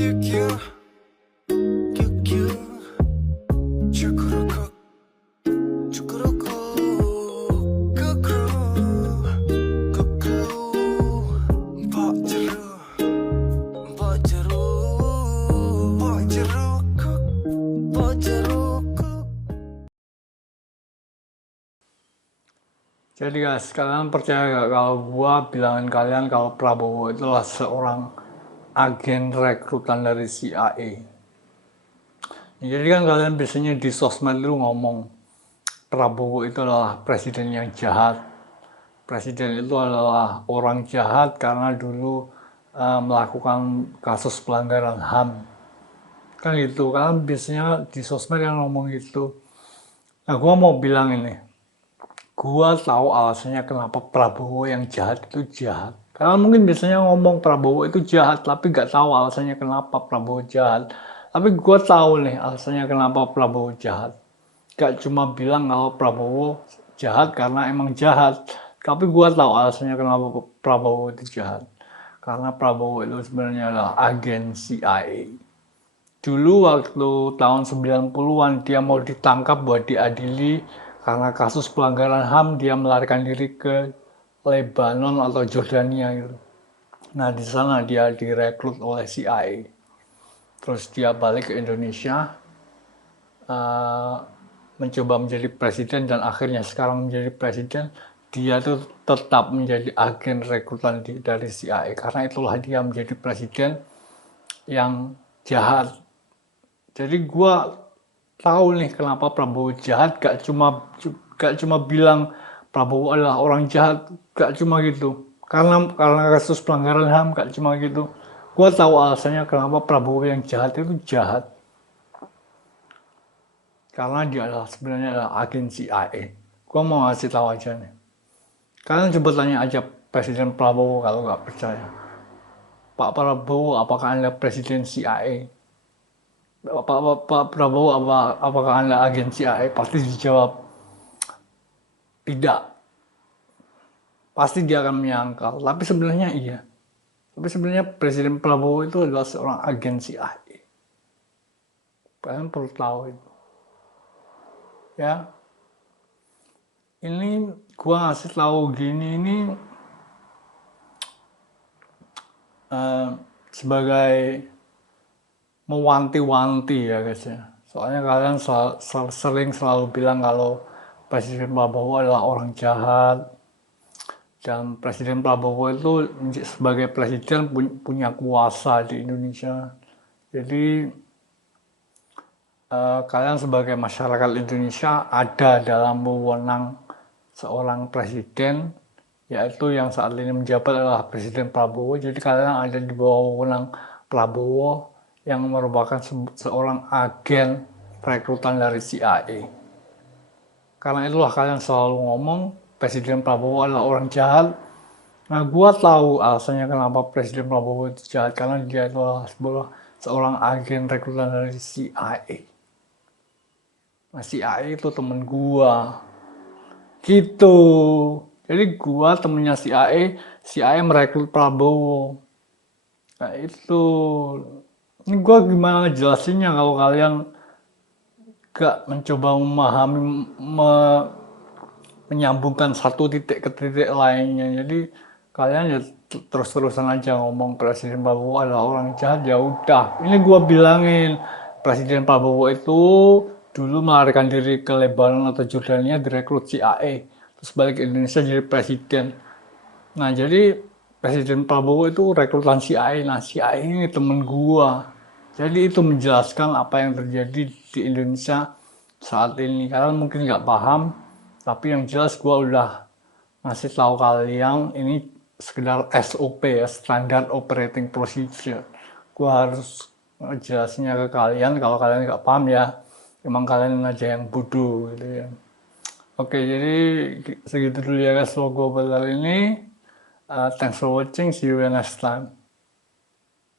Jadi guys, kalian percaya gak kalau gua bilangin kalian kalau Prabowo itulah seorang agen rekrutan dari CIA? Jadi kan kalian biasanya di sosmed itu ngomong Prabowo itu adalah presiden yang jahat. Presiden itu adalah orang jahat karena dulu melakukan kasus pelanggaran HAM. Kan gitu, kalian biasanya di sosmed yang ngomong gitu. Nah, gua mau bilang ini, gua tahu alasannya kenapa Prabowo yang jahat itu jahat. Karena mungkin biasanya ngomong Prabowo itu jahat, tapi gak tahu alasannya kenapa Prabowo jahat. Tapi gua tahu nih alasannya kenapa Prabowo jahat. Gak cuma bilang kalau Prabowo jahat karena emang jahat, tapi gua tahu alasannya kenapa Prabowo itu jahat. Karena Prabowo itu sebenarnya adalah agen CIA. Dulu waktu tahun 90-an dia mau ditangkap buat diadili karena kasus pelanggaran HAM, dia melarikan diri ke Lebanon atau Jordania gitu. Nah, di sana dia direkrut oleh CIA. Terus dia balik ke Indonesia, mencoba menjadi presiden dan akhirnya sekarang menjadi presiden. Dia tuh tetap menjadi agen rekrutan dari CIA karena itulah dia menjadi presiden yang jahat. Jadi gue tahu nih kenapa Prabowo jahat, gak cuma bilang Prabowo adalah orang jahat, gak cuma gitu. Karena kasus pelanggaran HAM gak cuma gitu. Gue tahu alasannya kenapa Prabowo yang jahat itu jahat. Karena dia adalah sebenarnya adalah agen CIA. Gue mau ngasih tahu aja nih. Kalian coba tanya aja Presiden Prabowo kalau gak percaya. Pak Prabowo, apakah Anda Presiden CIA? Pak Prabowo, apakah Anda agen CIA? Pasti dijawab tidak. Pasti dia akan menyangkal. Tapi sebenarnya iya. Tapi sebenarnya Presiden Prabowo itu adalah seorang agen CIA. Kalian perlu tahu itu. Ya. Ini gua ngasih tahu gini ini sebagai mewanti-wanti ya guys ya. Soalnya kalian sering selalu bilang kalau Presiden Prabowo adalah orang jahat. Dan Presiden Prabowo itu sebagai presiden punya kuasa di Indonesia. Jadi kalian sebagai masyarakat Indonesia ada dalam wewenang seorang presiden, yaitu yang saat ini menjabat adalah Presiden Prabowo. Jadi kalian ada di bawah wewenang Prabowo yang merupakan seorang agen rekrutan dari CIA. Karena itulah kalian selalu ngomong Presiden Prabowo adalah orang jahat. Nah, gua tahu alasannya kenapa Presiden Prabowo itu jahat, karena dia adalah seorang agen rekrutan dari CIA. Nah, CIA itu temen gua. Gitu. Jadi gua temennya CIA merekrut Prabowo. Nah, itu. Ini gua gimana ngejelasinnya kalau kalian gak mencoba memahami, menyambungkan satu titik ke titik lainnya. Jadi kalian ya terus-terusan aja ngomong Presiden Prabowo adalah orang jahat, ya udah. Ini gua bilangin, Presiden Prabowo itu dulu melarikan diri ke Lebanon atau Jordania, direkrut CIA, terus balik ke Indonesia jadi presiden. Nah, jadi Presiden Prabowo itu rekrutan CIA. Nah, CIA ini temen gua. Jadi itu menjelaskan apa yang terjadi di Indonesia saat ini. Kalian mungkin nggak paham, tapi yang jelas gua udah ngasih tahu kalian ini sekedar SOP ya, Standard Operating Procedure. Gua harus jelasnya ke kalian, kalau kalian nggak paham ya emang kalian aja yang bodoh gitu ya. Oke, jadi segitu dulu ya guys vlog gue pada hari ini. Thanks for watching, see you next time.